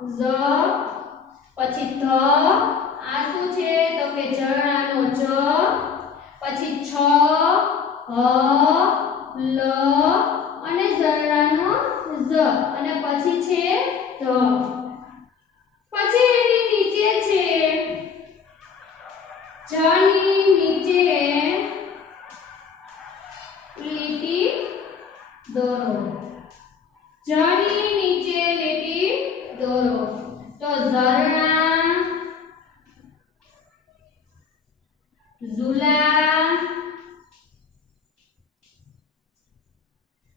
ઝ, પછી ધ, આ શું છે તો કે ઝરણાનો જ, પછી છ, હ, લ અને ઝરણાનો ઝ અને પછી છે ધ. પછી એની નીચે છે જની નીચે લીટી દોરો. જની નીચે લીટી દોરો તો ઝરણા, ઝુલા,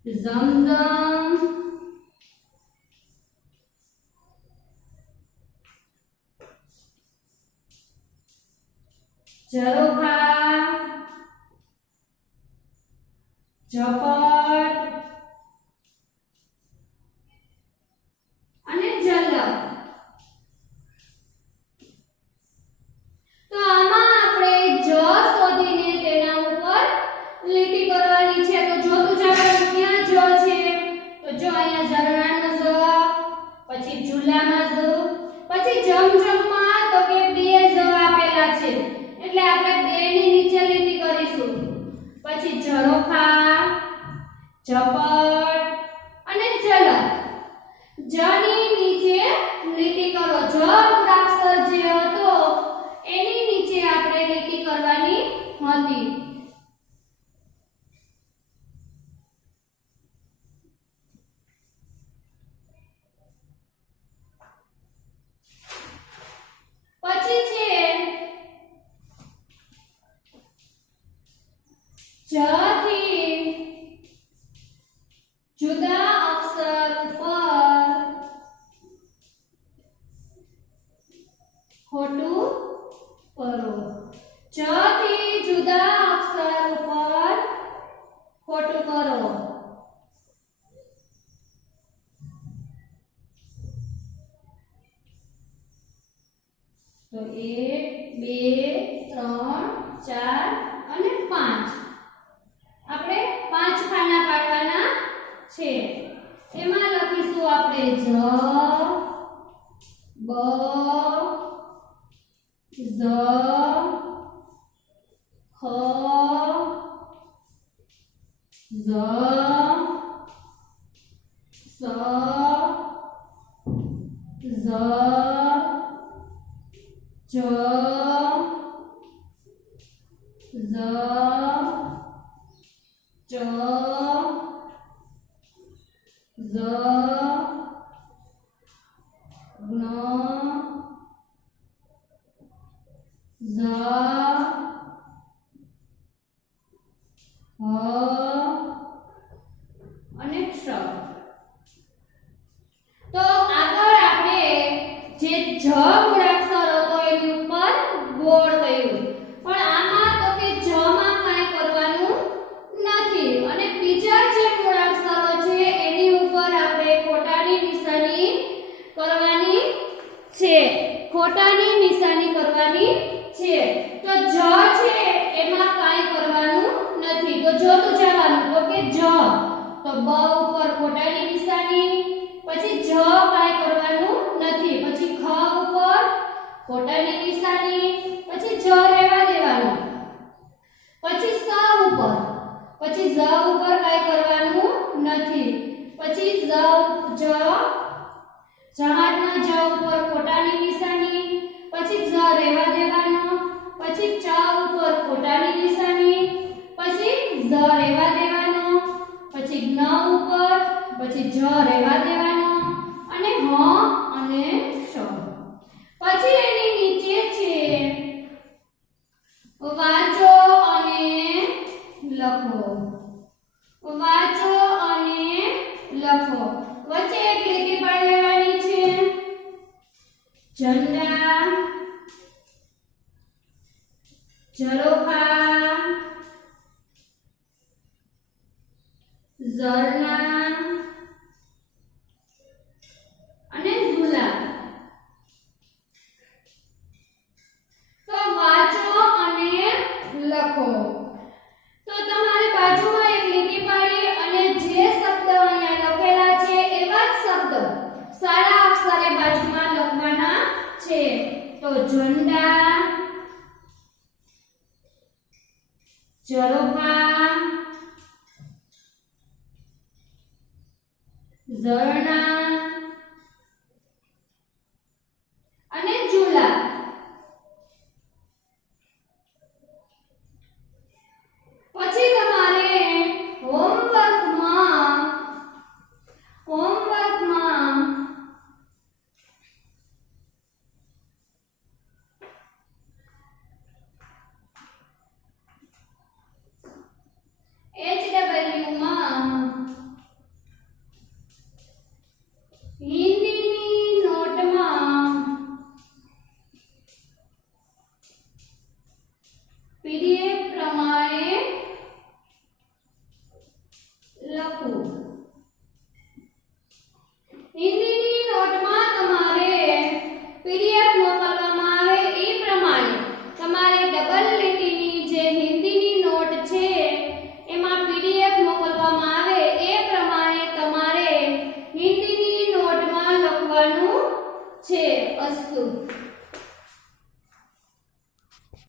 ઝમઝમ, ઝરોખા, ઝપટ અને ઝલક. તો આમાં આપણે જ શોધીને તેના ઉપર લીટી કરવાની છે. તો જોતું જવાનું ક્યાં જ છે તો જો અહીંયા ઝરણાનો ઝ, પછી ઝુલામાં ઝ, પછી જમજમમાં તો કે બે ઝ આપેલા છે એટલે આપણે બે ની નીચે લીટી કરીશું. પછી ઝરોખા, ઝપટ અને ઝલક. જની નીચે લીટી કરો. જ મૂળાક્ષર જે હતો એની નીચે આપણે લીટી કરવાની હતી. પછી છે જ થી જુદા અક્ષર ઉપર ખોટું કરો. જ થી જુદા અક્ષર ઉપર ખોટું કરો. તો 1 2 3 4 અને 5 આપણે 5 ખાના પાડવાના છે. એમાં લખીશું આપણે જ, બ, ઝ, ખ, ઝ, સ, ઝ, જ, ઝ, ચ, ઝ, જ્ઞ, ઝ, હ અને ક્ષ. તો આગળ આપણે જે જ મૂળાક્ષર હતો એની ઉપર ગોળ કર્યું પણ આમાં તો કે જ માં કાંઈ કરવાનું નથી અને બીજા જે મૂળાક્ષરો છે એની ઉપર આપણે ખોટાની નિશાની કરવાની છે. ખોટાની નિશાની કરવાની છે. તો જ છે એમાં કાંઈ કરવાનું નથી. તો જોતું જવાનું તો કે જ તો બ ઉપર ખોટાની નિશાની, પછી જ કાંઈ કરવાનું નથી, પછી ખ ઉપર ખોટાની નિશાની, પછી જ રહેવા દેવાનું, પછી સ ઉપર, પછી ઝ ઉપર કાંઈ કરવાનું નથી, પછી જહાજના જ ઉપર ખોટાની નિશાની, પછી જ રહેવા દેવાનો, પછી ચ ઉપર ખોટાની નિશાની, પછી ઝ રહેવા દેવાનો, પછી જ્ઞ ઉપર, પછી જ રહેવા દેવાનો અને હ અને શ. પછી એની નીચે છે વાંચો અને લખો. વાંચો અને લખો. વચ્ચે એક લીટી પાડી લેવાની છે. ઝંડા, ઝરોખા, ઝરણા અને ઝુલા. તો વાંચો અને લખો. તો તમારે બાજુમાં એક લીટી પાડી અને જે શબ્દ અહીંયા લખેલા છે એવા જ શબ્દ સારા અક્ષરે બાજુમાં તો ઝંડા, ઝરોખા, ઝરણા અને ઝૂલા. પછી તમારે હોમવર્કમાં HW માં હિન્દીની નોટમાં PDF પ્રમાણે લખવું.